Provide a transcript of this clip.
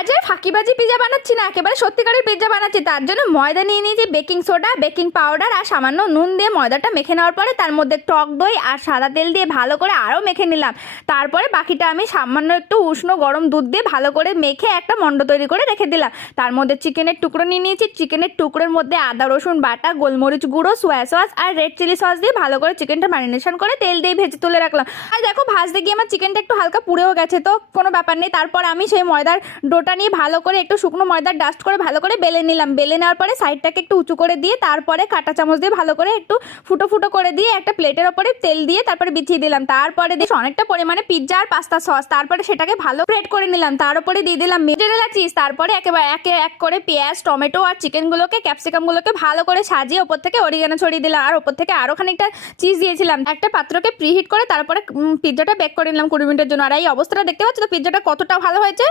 আজ আর ফাঁকিবাজি পিৎজা বানাচ্ছি না, একেবারে সত্যিকারের পিৎজা বানাচ্ছি। তার জন্য ময়দা নিয়ে নিয়েছি, বেকিং সোডা, বেকিং পাউডার আর সামান্য নুন দিয়ে ময়দাটা মেখে নেওয়ার পরে তার মধ্যে টক দই আর সাদা তেল দিয়ে ভালো করে আরও মেখে নিলাম। তারপরে বাকিটা আমি সামান্য একটু উষ্ণ গরম দুধ দিয়ে ভালো করে মেখে একটা মণ্ড তৈরি করে রেখে দিলাম। তার মধ্যে চিকেনের টুকরো নিয়ে নিয়েছি, চিকেনের টুকরোর মধ্যে আদা রসুন বাটা, গোলমরিচ গুঁড়ো, সোয়া সস আর রেড চিলি সস দিয়ে ভালো করে চিকেনটা ম্যারিনেশন করে তেল দিয়ে ভেজে তুলে রাখলাম। আর দেখো ভাজতে গিয়ে আমার চিকেনটা একটু হালকা পুড়েও গেছে, তো কোনো ব্যাপার নেই। তারপর আমি সেই ময়দার ডোটা নিয়ে ভালো করে একটু শুকনো ময়দার ডাস্ট করে ভালো করে বেলে নিলাম। বেলে নেওয়ার পরে সাইডটাকে একটু উঁচু করে দিয়ে তারপরে কাঁটা চামচ দিয়ে ভালো করে একটু ফুটো ফুটো করে দিয়ে একটা প্লেটের ওপরে তেল দিয়ে তারপরে বিছিয়ে দিলাম। তারপরে দিয়ে অনেকটা পরিমাণে পিৎজা আর পাস্তা সস, তারপরে সেটাকে ভালো স্প্রেড করে নিলাম। তার উপরে দিয়ে দিলাম মোজারেলা চিজ। তারপরে একেবারে একে এক করে পেঁয়াজ, টমেটো আর চিকেনগুলোকে, ক্যাপসিকামগুলোকে ভালো করে সাজিয়ে ওপর থেকে অরিগানো ছড়িয়ে দিলাম। আর ওপর থেকে আরও খানিকটা চিজ দিয়েছিলাম। একটা পাত্রকে প্রিহিট করে তারপরে পিৎজাটা বেক করে নিলাম 20 মিনিটের জন্য। আর এই অবস্থাটা দেখতে পাচ্ছ তো পিৎজাটা কতটা ভালো হয়েছে।